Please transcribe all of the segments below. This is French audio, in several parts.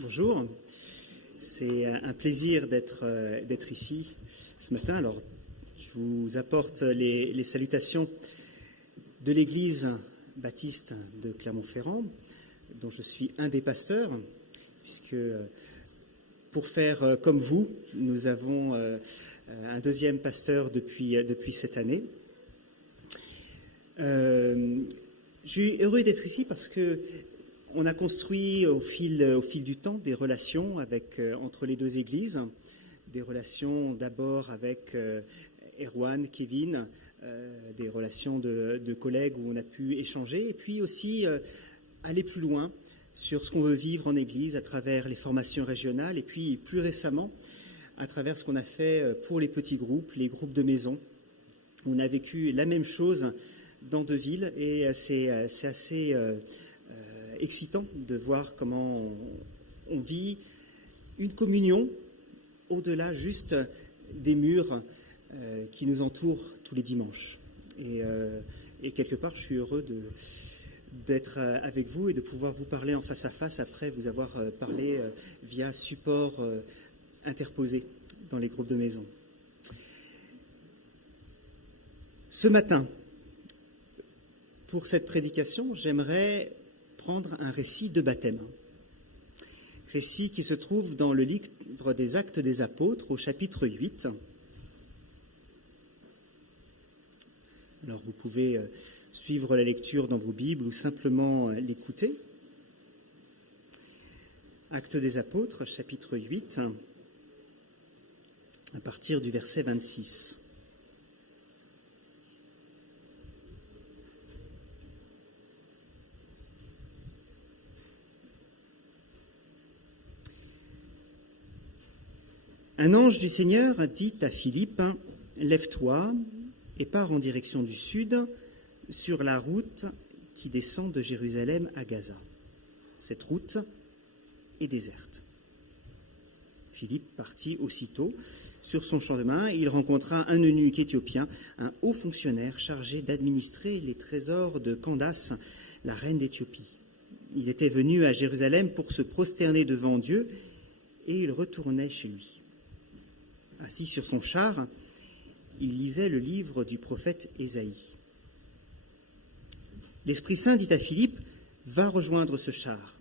Bonjour, c'est un plaisir d'être ici ce matin. Alors, je vous apporte les salutations de l'Église baptiste de Clermont-Ferrand, dont je suis un des pasteurs, puisque pour faire comme vous, nous avons un deuxième pasteur depuis cette année. Je suis heureux d'être ici parce que on a construit au fil du temps des relations entre les deux églises, des relations d'abord avec Erwan, Kevin, des relations de collègues où on a pu échanger, et puis aussi aller plus loin sur ce qu'on veut vivre en église à travers les formations régionales, et puis plus récemment à travers ce qu'on a fait pour les petits groupes, les groupes de maison. On a vécu la même chose dans deux villes, et c'est assez excitant de voir comment on vit une communion au-delà juste des murs qui nous entourent tous les dimanches. Et quelque part, je suis heureux d'être avec vous et de pouvoir vous parler en face à face après vous avoir parlé via support interposé dans les groupes de maison. Ce matin, pour cette prédication, j'aimerais prendre un récit de baptême. Récit qui se trouve dans le livre des Actes des Apôtres au chapitre 8. Alors vous pouvez suivre la lecture dans vos Bibles ou simplement l'écouter. Actes des Apôtres, chapitre 8, à partir du verset 26. Un ange du Seigneur dit à Philippe, « Lève-toi et pars en direction du sud sur la route qui descend de Jérusalem à Gaza. Cette route est déserte. » Philippe partit aussitôt. Sur son chemin, il rencontra un eunuque éthiopien, un haut fonctionnaire chargé d'administrer les trésors de Candace, la reine d'Éthiopie. Il était venu à Jérusalem pour se prosterner devant Dieu et il retournait chez lui. Assis sur son char, il lisait le livre du prophète Ésaïe. L'Esprit Saint dit à Philippe, « Va rejoindre ce char. »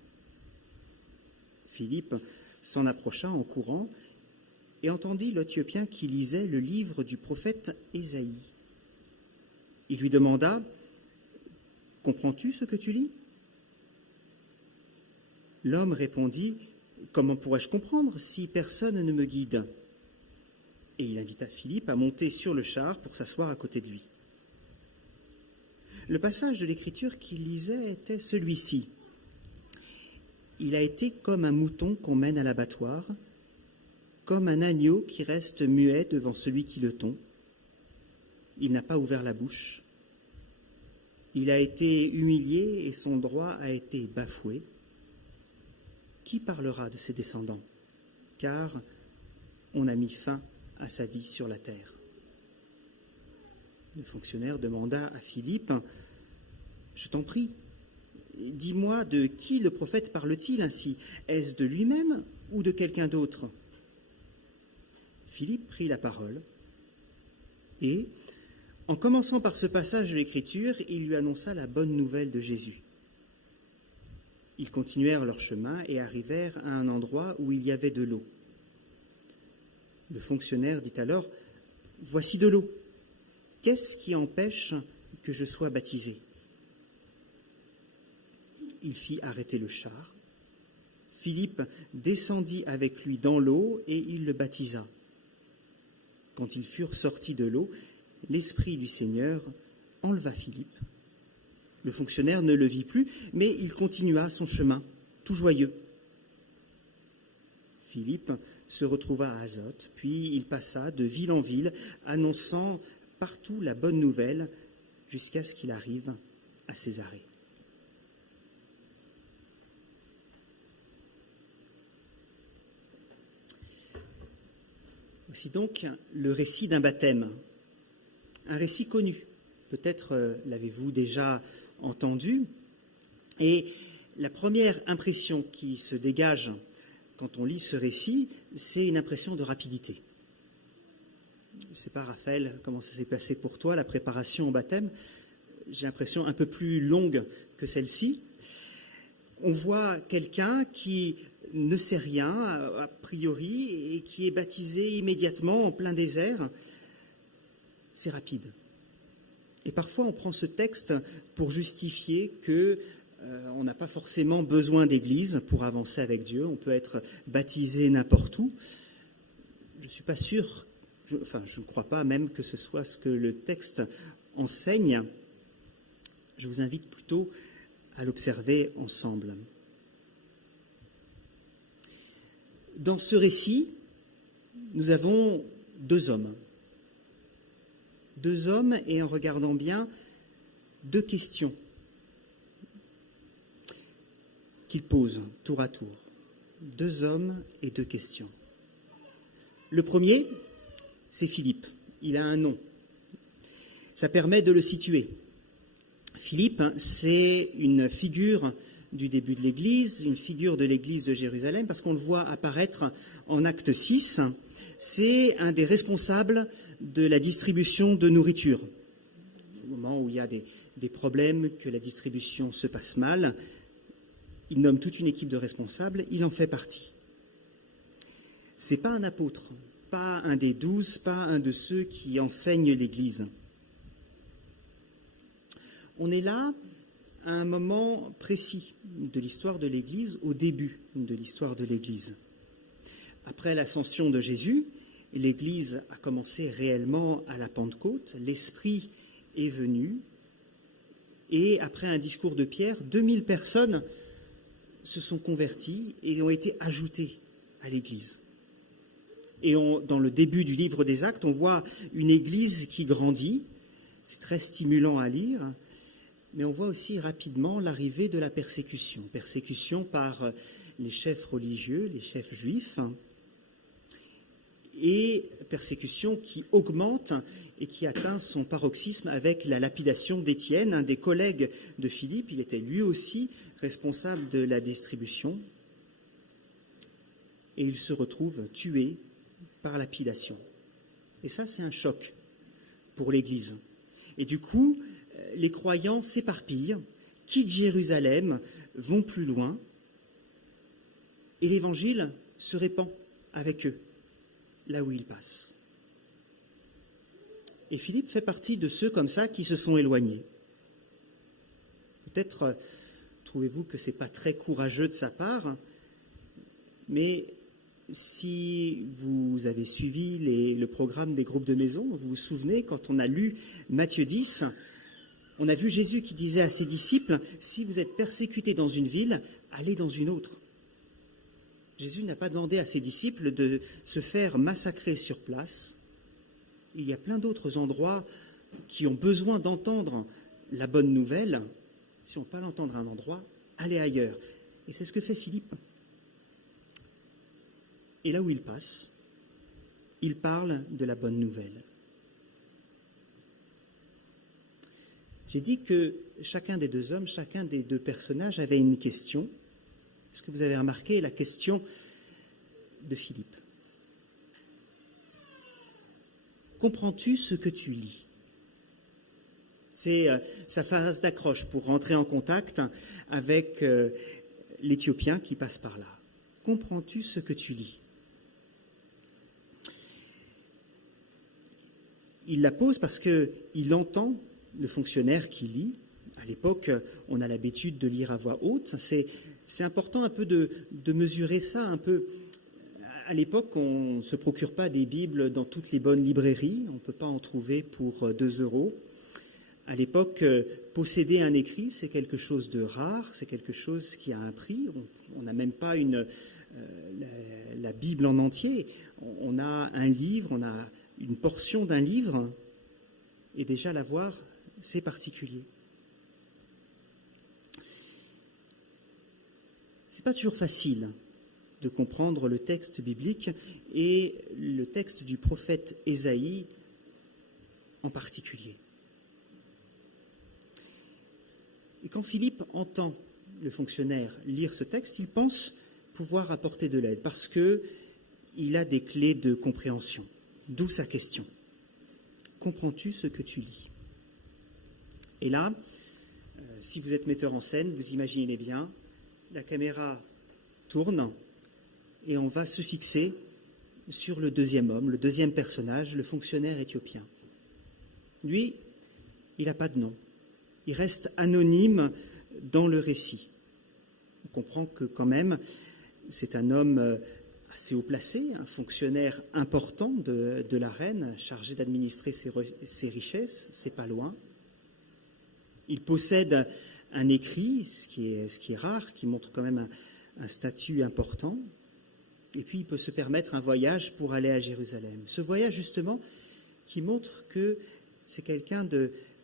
Philippe s'en approcha en courant et entendit l'Éthiopien qui lisait le livre du prophète Ésaïe. Il lui demanda, « Comprends-tu ce que tu lis ?» L'homme répondit, « Comment pourrais-je comprendre si personne ne me guide ?» Et il invita Philippe à monter sur le char pour s'asseoir à côté de lui. Le passage de l'Écriture qu'il lisait était celui-ci. « Il a été comme un mouton qu'on mène à l'abattoir, comme un agneau qui reste muet devant celui qui le tond. Il n'a pas ouvert la bouche. Il a été humilié et son droit a été bafoué. Qui parlera de ses descendants? Car on a mis fin à sa vie sur la terre. » Le fonctionnaire demanda à Philippe, « Je t'en prie, dis-moi de qui le prophète parle-t-il ainsi? Est-ce de lui-même ou de quelqu'un d'autre ?» Philippe prit la parole et, en commençant par ce passage de l'Écriture, il lui annonça la bonne nouvelle de Jésus. Ils continuèrent leur chemin et arrivèrent à un endroit où il y avait de l'eau. Le fonctionnaire dit alors, « Voici de l'eau. Qu'est-ce qui empêche que je sois baptisé ?» Il fit arrêter le char. Philippe descendit avec lui dans l'eau et il le baptisa. Quand ils furent sortis de l'eau, l'Esprit du Seigneur enleva Philippe. Le fonctionnaire ne le vit plus, mais il continua son chemin, tout joyeux. Philippe se retrouva à Azote, puis il passa de ville en ville, annonçant partout la bonne nouvelle, jusqu'à ce qu'il arrive à Césarée. Voici donc le récit d'un baptême, un récit connu. Peut-être l'avez-vous déjà entendu. Et la première impression qui se dégage quand on lit ce récit, c'est une impression de rapidité. Je ne sais pas, Raphaël, comment ça s'est passé pour toi, la préparation au baptême. J'ai l'impression un peu plus longue que celle-ci. On voit quelqu'un qui ne sait rien, a priori, et qui est baptisé immédiatement en plein désert. C'est rapide. Et parfois, on prend ce texte pour justifier que on n'a pas forcément besoin d'église pour avancer avec Dieu. On peut être baptisé n'importe où. Je ne suis pas sûr, je ne crois pas même que ce soit ce que le texte enseigne. Je vous invite plutôt à l'observer ensemble. Dans ce récit, nous avons deux hommes. Deux hommes et, en regardant bien, deux questions qu'ils posent tour à tour. Deux hommes et deux questions. Le premier, c'est Philippe. Il a un nom. Ça permet de le situer. Philippe, c'est une figure du début de l'Église, une figure de l'Église de Jérusalem, parce qu'on le voit apparaître en acte 6. C'est un des responsables de la distribution de nourriture. Au moment où il y a des problèmes, que la distribution se passe mal, il nomme toute une équipe de responsables, il en fait partie. Ce n'est pas un apôtre, pas un des 12, pas un de ceux qui enseignent l'Église. On est là à un moment précis de l'histoire de l'Église, au début de l'histoire de l'Église. Après l'ascension de Jésus, l'Église a commencé réellement à la Pentecôte, l'Esprit est venu, et après un discours de Pierre, 2000 personnes se sont converties et ont été ajoutées à l'Église. Et dans le début du livre des Actes, on voit une Église qui grandit, c'est très stimulant à lire, mais on voit aussi rapidement l'arrivée de la persécution. Persécution par les chefs religieux, les chefs juifs, et persécution qui augmente et qui atteint son paroxysme avec la lapidation d'Étienne, un des collègues de Philippe. Il était lui aussi responsable de la distribution. Et il se retrouve tué par lapidation. Et ça, c'est un choc pour l'Église. Et du coup, les croyants s'éparpillent, quittent Jérusalem, vont plus loin, et l'Évangile se répand avec eux, là où ils passent. Et Philippe fait partie de ceux comme ça qui se sont éloignés. Peut-être trouvez-vous que ce n'est pas très courageux de sa part, mais si vous avez suivi le programme des groupes de maison, vous vous souvenez, quand on a lu Matthieu 10, on a vu Jésus qui disait à ses disciples, « Si vous êtes persécutés dans une ville, allez dans une autre. » Jésus n'a pas demandé à ses disciples de se faire massacrer sur place. Il y a plein d'autres endroits qui ont besoin d'entendre la bonne nouvelle. Si on ne peut pas l'entendre à un endroit, allez ailleurs. Et c'est ce que fait Philippe. Et là où il passe, il parle de la bonne nouvelle. J'ai dit que chacun des deux hommes, chacun des deux personnages avait une question. Est-ce que vous avez remarqué la question de Philippe? Comprends-tu ce que tu lis? C'est sa phrase d'accroche pour rentrer en contact avec l'Éthiopien qui passe par là. Comprends-tu ce que tu lis? Il la pose parce qu'il entend le fonctionnaire qui lit. À l'époque, on a l'habitude de lire à voix haute. C'est important un peu de mesurer ça un peu. À l'époque, on ne se procure pas des Bibles dans toutes les bonnes librairies. On ne peut pas en trouver pour 2 €. À l'époque, posséder un écrit, c'est quelque chose de rare, c'est quelque chose qui a un prix. On n'a même pas la Bible en entier. On a un livre, on a une portion d'un livre, et déjà l'avoir, c'est particulier. Ce n'est pas toujours facile de comprendre le texte biblique et le texte du prophète Ésaïe en particulier. Et quand Philippe entend le fonctionnaire lire ce texte, il pense pouvoir apporter de l'aide, parce qu'il a des clés de compréhension. D'où sa question. Comprends-tu ce que tu lis? Et là, si vous êtes metteur en scène, vous imaginez bien, la caméra tourne et on va se fixer sur le deuxième homme, le deuxième personnage, le fonctionnaire éthiopien. Lui, il n'a pas de nom. Il reste anonyme dans le récit. On comprend que quand même, c'est un homme assez haut placé, un fonctionnaire important de la reine, chargé d'administrer ses richesses, c'est pas loin. Il possède un écrit, ce qui est rare, qui montre quand même un statut important. Et puis, il peut se permettre un voyage pour aller à Jérusalem. Ce voyage, justement, qui montre que c'est quelqu'un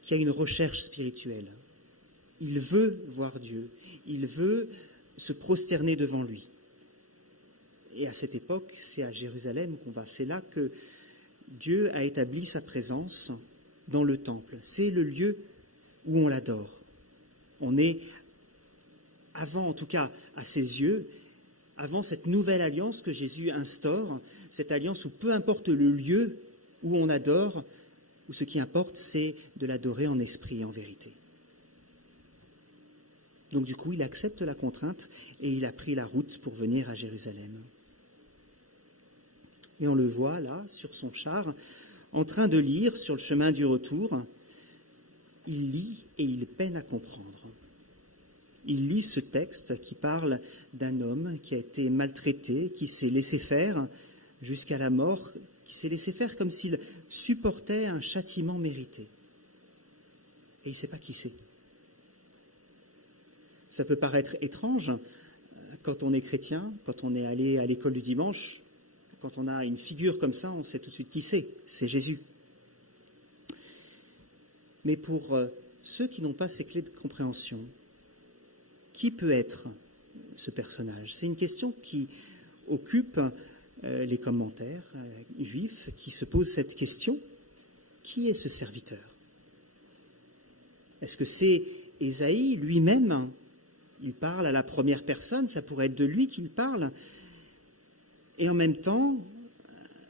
qui a une recherche spirituelle. Il veut voir Dieu. Il veut se prosterner devant lui. Et à cette époque, c'est à Jérusalem qu'on va. C'est là que Dieu a établi sa présence dans le temple. C'est le lieu où on l'adore. On est, avant en tout cas, à ses yeux, avant cette nouvelle alliance que Jésus instaure, cette alliance où peu importe le lieu où on adore, où ce qui importe, c'est de l'adorer en esprit et en vérité. Donc du coup, il accepte la contrainte et il a pris la route pour venir à Jérusalem. Et on le voit là, sur son char, en train de lire sur le chemin du retour. Il lit et il peine à comprendre. Il lit ce texte qui parle d'un homme qui a été maltraité, qui s'est laissé faire jusqu'à la mort, qui s'est laissé faire comme s'il supportait un châtiment mérité. Et il ne sait pas qui c'est. Ça peut paraître étrange quand on est chrétien, quand on est allé à l'école du dimanche, quand on a une figure comme ça, on sait tout de suite qui c'est Jésus. Mais pour ceux qui n'ont pas ces clés de compréhension, qui peut être ce personnage? C'est une question qui occupe les commentaires juifs qui se posent cette question. Qui est ce serviteur? Est-ce que c'est Ésaïe lui-même? Il parle à la première personne, ça pourrait être de lui qu'il parle. Et en même temps,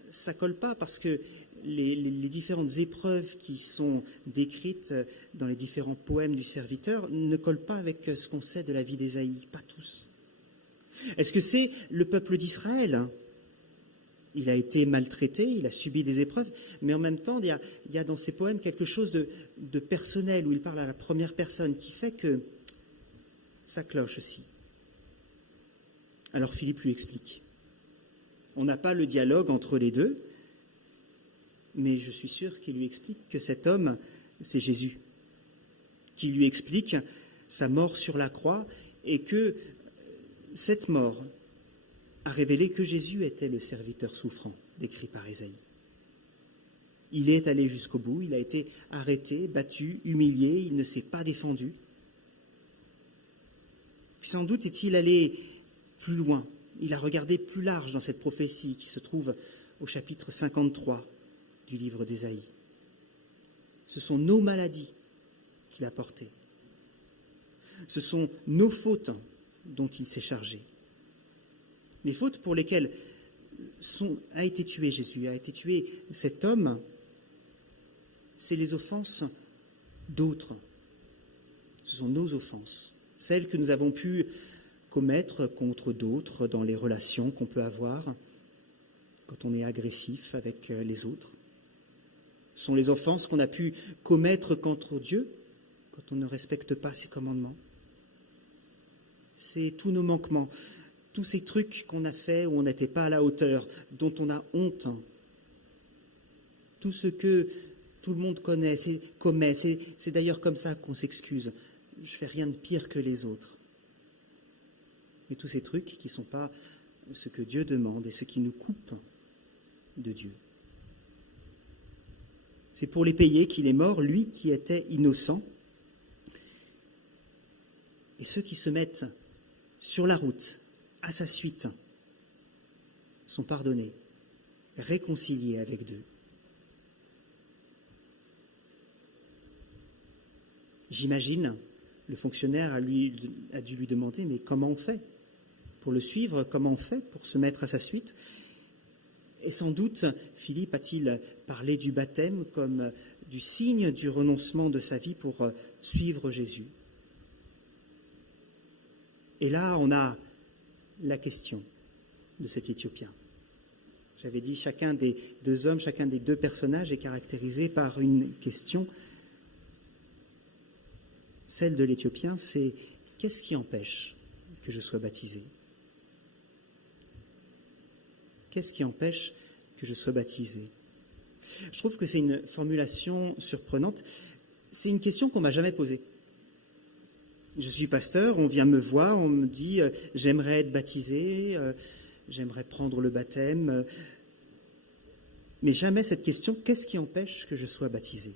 ça ne colle pas parce que les différentes épreuves qui sont décrites dans les différents poèmes du serviteur ne collent pas avec ce qu'on sait de la vie d'Ésaïe, pas tous. Est-ce que c'est le peuple d'Israël? Il a été maltraité, il a subi des épreuves, mais en même temps, il y a dans ces poèmes quelque chose de personnel, où il parle à la première personne, qui fait que ça cloche aussi. Alors Philippe lui explique. On n'a pas le dialogue entre les deux, mais je suis sûr qu'il lui explique que cet homme, c'est Jésus, qui lui explique sa mort sur la croix et que cette mort a révélé que Jésus était le serviteur souffrant, décrit par Ésaïe. Il est allé jusqu'au bout, il a été arrêté, battu, humilié, il ne s'est pas défendu. Puis sans doute est-il allé plus loin, il a regardé plus large dans cette prophétie qui se trouve au chapitre 53 du livre d'Ésaïe. Ce sont nos maladies qu'il a portées. Ce sont nos fautes dont il s'est chargé. Les fautes pour lesquelles a été tué Jésus, a été tué cet homme, c'est les offenses d'autres. Ce sont nos offenses, celles que nous avons pu commettre contre d'autres dans les relations qu'on peut avoir quand on est agressif avec les autres. Ce sont les offenses qu'on a pu commettre contre Dieu quand on ne respecte pas ses commandements. C'est tous nos manquements, tous ces trucs qu'on a fait où on n'était pas à la hauteur, dont on a honte. Tout ce que tout le monde commet, c'est d'ailleurs comme ça qu'on s'excuse. Je ne fais rien de pire que les autres. Mais tous ces trucs qui ne sont pas ce que Dieu demande et ce qui nous coupe de Dieu. C'est pour les payer qu'il est mort, lui qui était innocent. Et ceux qui se mettent sur la route, à sa suite, sont pardonnés, réconciliés avec Dieu. J'imagine, le fonctionnaire a dû lui demander, mais comment on fait pour le suivre, comment on fait pour se mettre à sa suite. Et sans doute, Philippe a-t-il parlé du baptême comme du signe du renoncement de sa vie pour suivre Jésus. Et là, on a la question de cet Éthiopien. J'avais dit, chacun des deux hommes, chacun des deux personnages est caractérisé par une question. Celle de l'Éthiopien, c'est « Qu'est-ce qui empêche que je sois baptisé ?» Qu'est-ce qui empêche que je sois baptisé? Je trouve que c'est une formulation surprenante. C'est une question qu'on ne m'a jamais posée. Je suis pasteur, on vient me voir, on me dit « J'aimerais être baptisé, j'aimerais prendre le baptême. » Mais jamais cette question « Qu'est-ce qui empêche que je sois baptisé ?»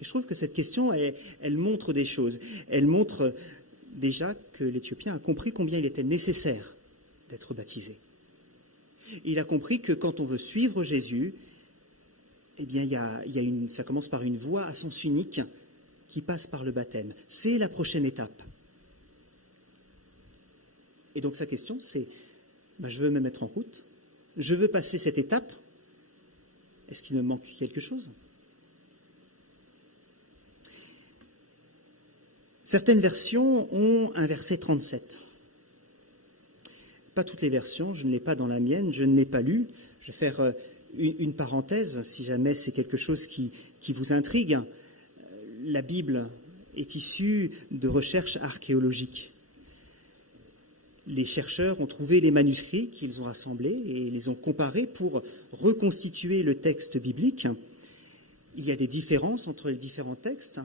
Et je trouve que cette question, elle montre des choses. Elle montre déjà que l'Éthiopien a compris combien il était nécessaire d'être baptisé. Il a compris que quand on veut suivre Jésus, eh bien, ça commence par une voie à sens unique qui passe par le baptême. C'est la prochaine étape. Et donc sa question, c'est je veux me mettre en route, je veux passer cette étape. Est-ce qu'il me manque quelque chose? Certaines versions ont un verset 37. Pas toutes les versions, je ne l'ai pas dans la mienne, je ne l'ai pas lu. Je vais faire une parenthèse, si jamais c'est quelque chose qui vous intrigue. La Bible est issue de recherches archéologiques. Les chercheurs ont trouvé les manuscrits qu'ils ont rassemblés et les ont comparés pour reconstituer le texte biblique. Il y a des différences entre les différents textes.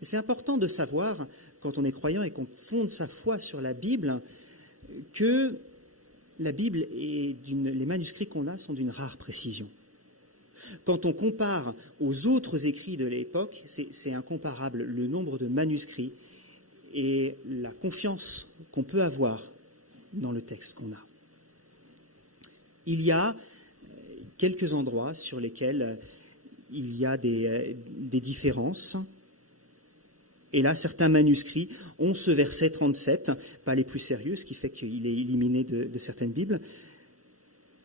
Mais c'est important de savoir, quand on est croyant et qu'on fonde sa foi sur la Bible, que la Bible et les manuscrits qu'on a sont d'une rare précision. Quand on compare aux autres écrits de l'époque, c'est incomparable le nombre de manuscrits et la confiance qu'on peut avoir dans le texte qu'on a. Il y a quelques endroits sur lesquels il y a des différences. Et là, certains manuscrits ont ce verset 37, pas les plus sérieux, ce qui fait qu'il est éliminé de certaines Bibles.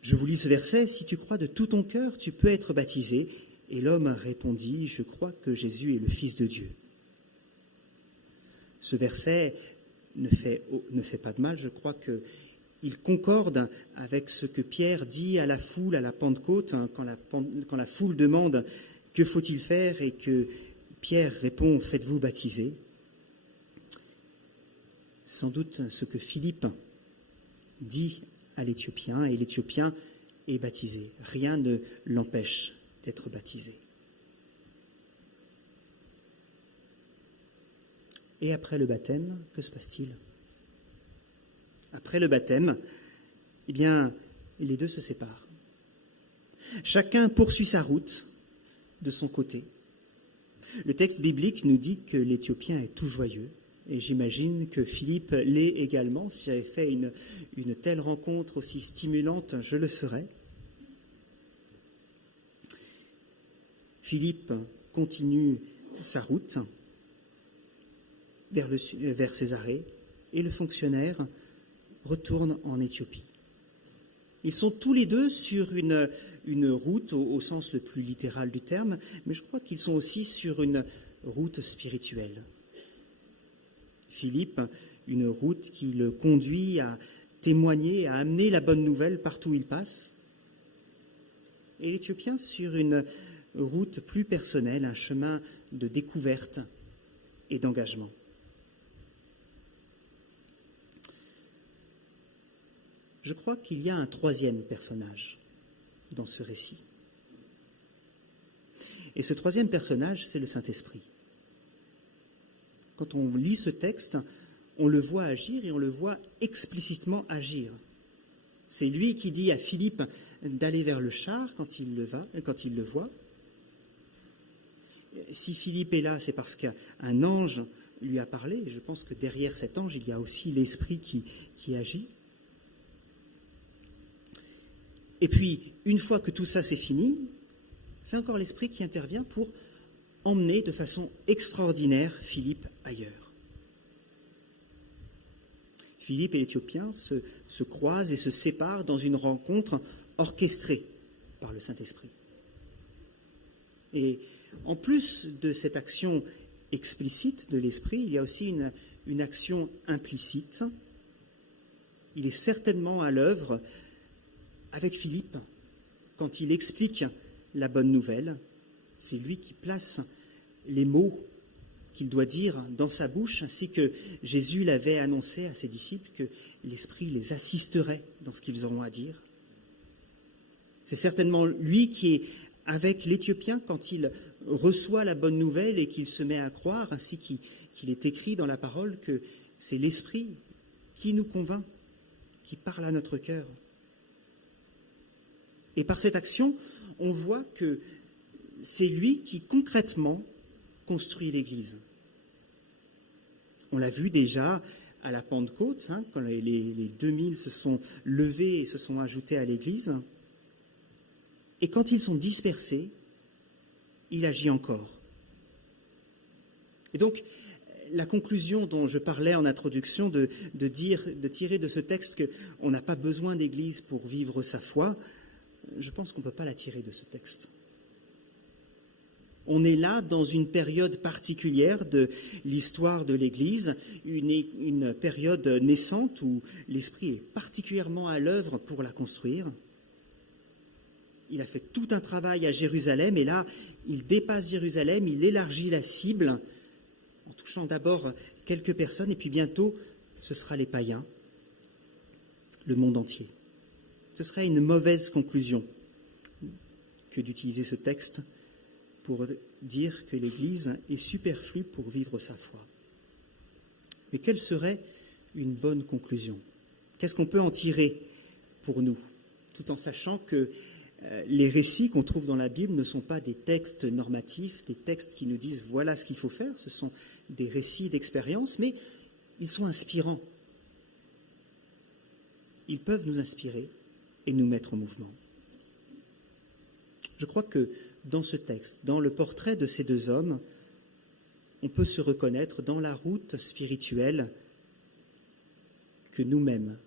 Je vous lis ce verset, « Si tu crois de tout ton cœur, tu peux être baptisé. » Et l'homme répondit, « Je crois que Jésus est le Fils de Dieu. » Ce verset ne fait pas de mal, je crois qu'il concorde avec ce que Pierre dit à la foule à la Pentecôte, quand la foule demande « Que faut-il faire ?» et que Pierre répond « Faites-vous baptiser ?» Sans doute ce que Philippe dit à l'Éthiopien, et l'Éthiopien est baptisé. Rien ne l'empêche d'être baptisé. Et après le baptême, que se passe-t-il? Après le baptême, eh bien, les deux se séparent. Chacun poursuit sa route de son côté. Le texte biblique nous dit que l'Éthiopien est tout joyeux, et j'imagine que Philippe l'est également. Si j'avais fait une telle rencontre aussi stimulante, je le serais. Philippe continue sa route vers Césarée, et le fonctionnaire retourne en Éthiopie. Ils sont tous les deux sur une route au sens le plus littéral du terme, mais je crois qu'ils sont aussi sur une route spirituelle. Philippe, une route qui le conduit à témoigner, à amener la bonne nouvelle partout où il passe. Et l'Éthiopien sur une route plus personnelle, un chemin de découverte et d'engagement. Je crois qu'il y a un troisième personnage dans ce récit. Et ce troisième personnage, c'est le Saint-Esprit. Quand on lit ce texte, on le voit agir et on le voit explicitement agir. C'est lui qui dit à Philippe d'aller vers le char quand il le voit. Si Philippe est là, c'est parce qu'un ange lui a parlé. Et je pense que derrière cet ange, il y a aussi l'Esprit qui agit. Et puis, une fois que tout ça c'est fini, c'est encore l'Esprit qui intervient pour emmener de façon extraordinaire Philippe ailleurs. Philippe et l'Éthiopien se croisent et se séparent dans une rencontre orchestrée par le Saint-Esprit. Et en plus de cette action explicite de l'Esprit, il y a aussi une action implicite. Il est certainement à l'œuvre avec Philippe quand il explique la bonne nouvelle. C'est lui qui place les mots qu'il doit dire dans sa bouche, ainsi que Jésus l'avait annoncé à ses disciples, que l'Esprit les assisterait dans ce qu'ils auront à dire. C'est certainement lui qui est avec l'Éthiopien quand il reçoit la bonne nouvelle et qu'il se met à croire, ainsi qu'il est écrit dans la parole que c'est l'Esprit qui nous convainc, qui parle à notre cœur. Et par cette action, on voit que c'est lui qui concrètement construit l'Église. On l'a vu déjà à la Pentecôte, quand les 2000 se sont levés et se sont ajoutés à l'Église. Et quand ils sont dispersés, il agit encore. Et donc, la conclusion dont je parlais en introduction, de tirer de ce texte qu'on n'a pas besoin d'Église pour vivre sa foi, je pense qu'on ne peut pas la tirer de ce texte. On est là dans une période particulière de l'histoire de l'Église, une période naissante où l'Esprit est particulièrement à l'œuvre pour la construire. Il a fait tout un travail à Jérusalem et là, il dépasse Jérusalem, il élargit la cible en touchant d'abord quelques personnes et puis bientôt, ce sera les païens, le monde entier. Ce serait une mauvaise conclusion que d'utiliser ce texte pour dire que l'Église est superflue pour vivre sa foi. Mais quelle serait une bonne conclusion? Qu'est-ce qu'on peut en tirer pour nous, tout en sachant que les récits qu'on trouve dans la Bible ne sont pas des textes normatifs, des textes qui nous disent voilà ce qu'il faut faire, ce sont des récits d'expérience, mais ils sont inspirants. Ils peuvent nous inspirer et nous mettre en mouvement. Je crois que dans ce texte, dans le portrait de ces deux hommes, on peut se reconnaître dans la route spirituelle que nous-mêmes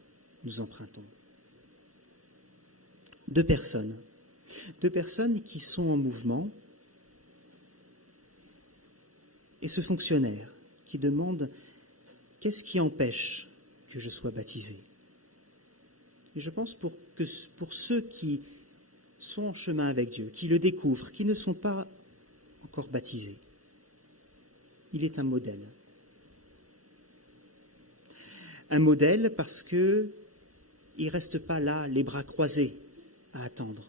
nous empruntons. Deux personnes qui sont en mouvement, et ce fonctionnaire qui demande « Qu'est-ce qui empêche que je sois baptisé ?» Et je pense pour ceux qui sont en chemin avec Dieu, qui le découvrent, qui ne sont pas encore baptisés, il est un modèle. Un modèle parce qu'il ne reste pas là, les bras croisés, à attendre.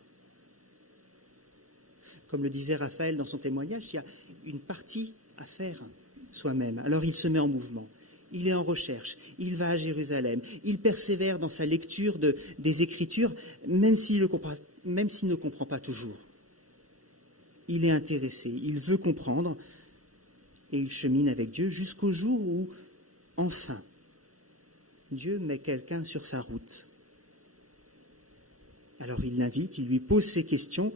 Comme le disait Raphaël dans son témoignage, il y a une partie à faire soi-même. Alors il se met en mouvement. Il est en recherche, il va à Jérusalem, il persévère dans sa lecture des Écritures, même s'il ne comprend pas toujours. Il est intéressé, il veut comprendre, et il chemine avec Dieu jusqu'au jour où, enfin, Dieu met quelqu'un sur sa route. Alors il l'invite, il lui pose ses questions,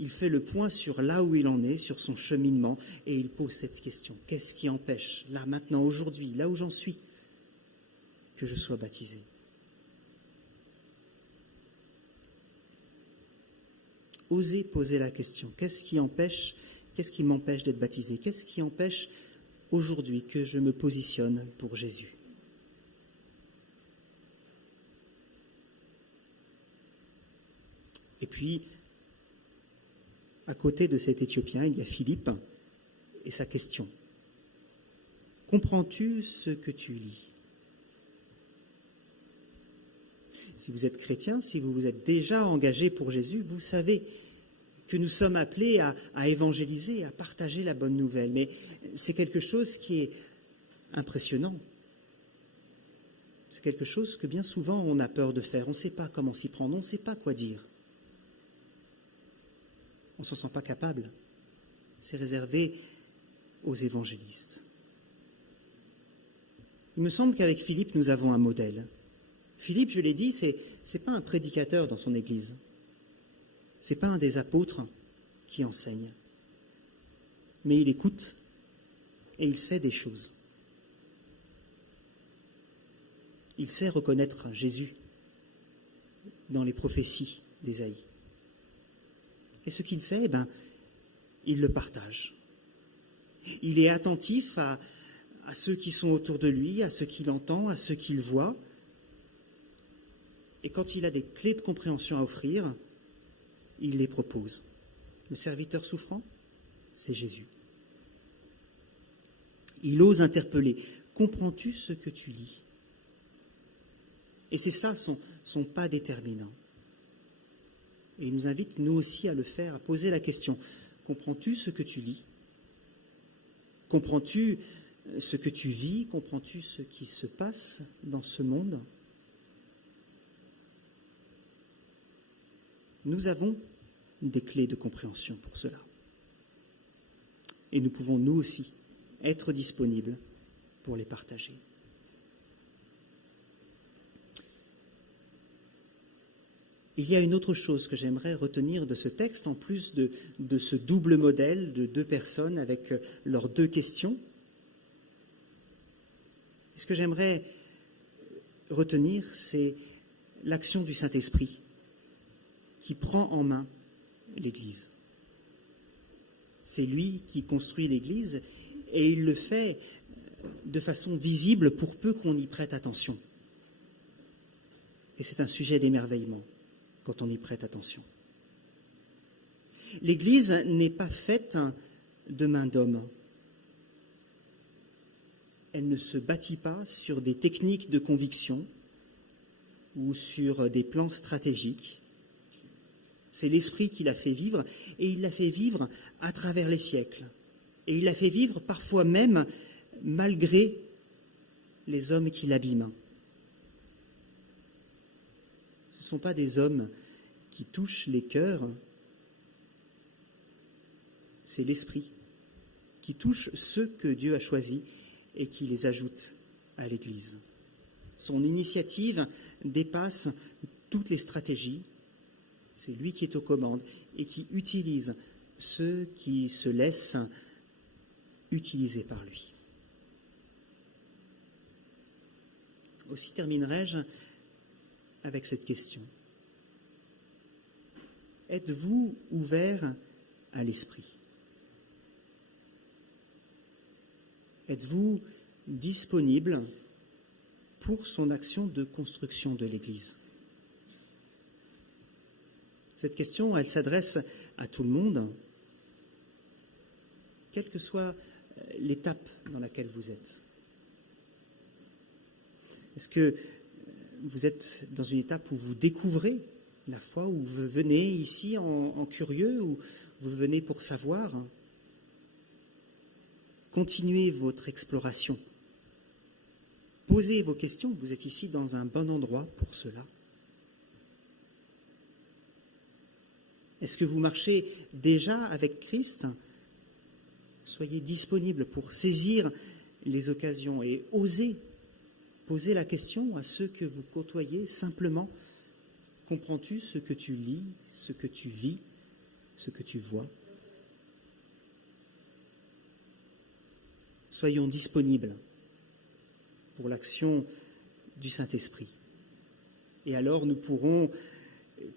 il fait le point sur là où il en est, sur son cheminement, et il pose cette question. Qu'est-ce qui empêche, là, maintenant, aujourd'hui, là où j'en suis, que je sois baptisé? Osez poser la question. Qu'est-ce qui m'empêche d'être baptisé? Qu'est-ce qui empêche aujourd'hui que je me positionne pour Jésus? Et puis, à côté de cet Éthiopien, il y a Philippe et sa question. Comprends-tu ce que tu lis? Si vous êtes chrétien, si vous vous êtes déjà engagé pour Jésus, vous savez que nous sommes appelés à évangéliser, à partager la bonne nouvelle. Mais c'est quelque chose qui est impressionnant. C'est quelque chose que bien souvent on a peur de faire. On ne sait pas comment s'y prendre, on ne sait pas quoi dire. On ne s'en sent pas capable. C'est réservé aux évangélistes. Il me semble qu'avec Philippe, nous avons un modèle. Philippe, je l'ai dit, ce n'est pas un prédicateur dans son église. Ce n'est pas un des apôtres qui enseigne. Mais il écoute et il sait des choses. Il sait reconnaître Jésus dans les prophéties d'Ésaïe. Et ce qu'il sait, il le partage. Il est attentif à ceux qui sont autour de lui, à ceux qu'il entend, à ceux qu'il voit. Et quand il a des clés de compréhension à offrir, il les propose. Le serviteur souffrant, c'est Jésus. Il ose interpeller. Comprends-tu ce que tu lis? Et c'est ça son pas déterminant. Et il nous invite, nous aussi, à le faire, à poser la question. Comprends-tu ce que tu lis? Comprends-tu ce que tu vis? Comprends-tu ce qui se passe dans ce monde? Nous avons des clés de compréhension pour cela. Et nous pouvons, nous aussi, être disponibles pour les partager. Il y a une autre chose que j'aimerais retenir de ce texte, en plus de ce double modèle de deux personnes avec leurs deux questions. Ce que j'aimerais retenir, c'est l'action du Saint-Esprit qui prend en main l'Église. C'est lui qui construit l'Église et il le fait de façon visible pour peu qu'on y prête attention. Et c'est un sujet d'émerveillement quand on y prête attention. L'Église n'est pas faite de main d'homme. Elle ne se bâtit pas sur des techniques de conviction ou sur des plans stratégiques. C'est l'Esprit qui l'a fait vivre, et il l'a fait vivre à travers les siècles. Et il l'a fait vivre parfois même malgré les hommes qui l'abîment. Ce ne sont pas des hommes qui touchent les cœurs, c'est l'Esprit qui touche ceux que Dieu a choisis et qui les ajoute à l'Église. Son initiative dépasse toutes les stratégies. C'est lui qui est aux commandes et qui utilise ceux qui se laissent utiliser par lui. Aussi terminerai-je avec cette question. Êtes-vous ouvert à l'Esprit? Êtes-vous disponible pour son action de construction de l'Église? Cette question, elle s'adresse à tout le monde, quelle que soit l'étape dans laquelle vous êtes. Est-ce que vous êtes dans une étape où vous découvrez la foi, où vous venez ici en curieux, où vous venez pour savoir? Continuez votre exploration. Posez vos questions, vous êtes ici dans un bon endroit pour cela. Est-ce que vous marchez déjà avec Christ? Soyez disponibles pour saisir les occasions et osez poser la question à ceux que vous côtoyez simplement. Comprends-tu ce que tu lis, ce que tu vis, ce que tu vois? Soyons disponibles pour l'action du Saint-Esprit. Et alors nous pourrons,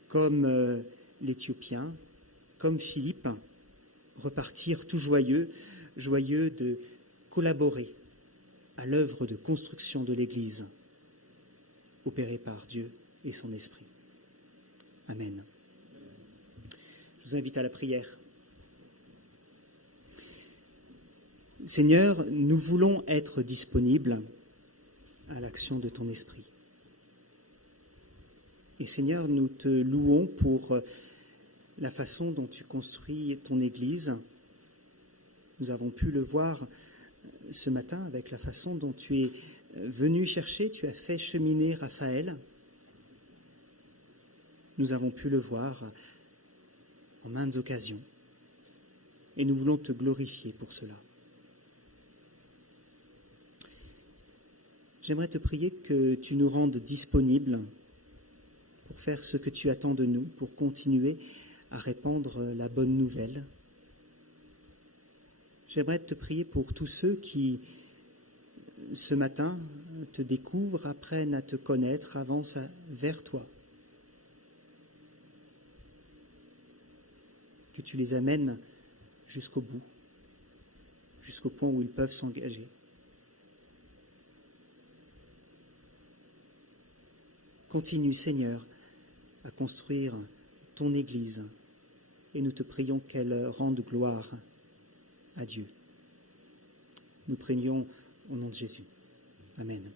comme l'Éthiopien, comme Philippe, repartir tout joyeux de collaborer à l'œuvre de construction de l'Église, opérée par Dieu et son Esprit. Amen. Je vous invite à la prière. Seigneur, nous voulons être disponibles à l'action de ton Esprit. Et Seigneur, nous te louons pour la façon dont tu construis ton Église. Nous avons pu le voir ce matin avec la façon dont tu es venu chercher, tu as fait cheminer Raphaël. Nous avons pu le voir en maintes occasions. Et nous voulons te glorifier pour cela. J'aimerais te prier que tu nous rendes disponibles pour faire ce que tu attends de nous, pour continuer à répandre la bonne nouvelle. J'aimerais te prier pour tous ceux qui, ce matin, te découvrent, apprennent à te connaître, avancent vers toi. Que tu les amènes jusqu'au bout, jusqu'au point où ils peuvent s'engager. Continue, Seigneur, à construire ton Église et nous te prions qu'elle rende gloire à Dieu. Nous prions au nom de Jésus. Amen.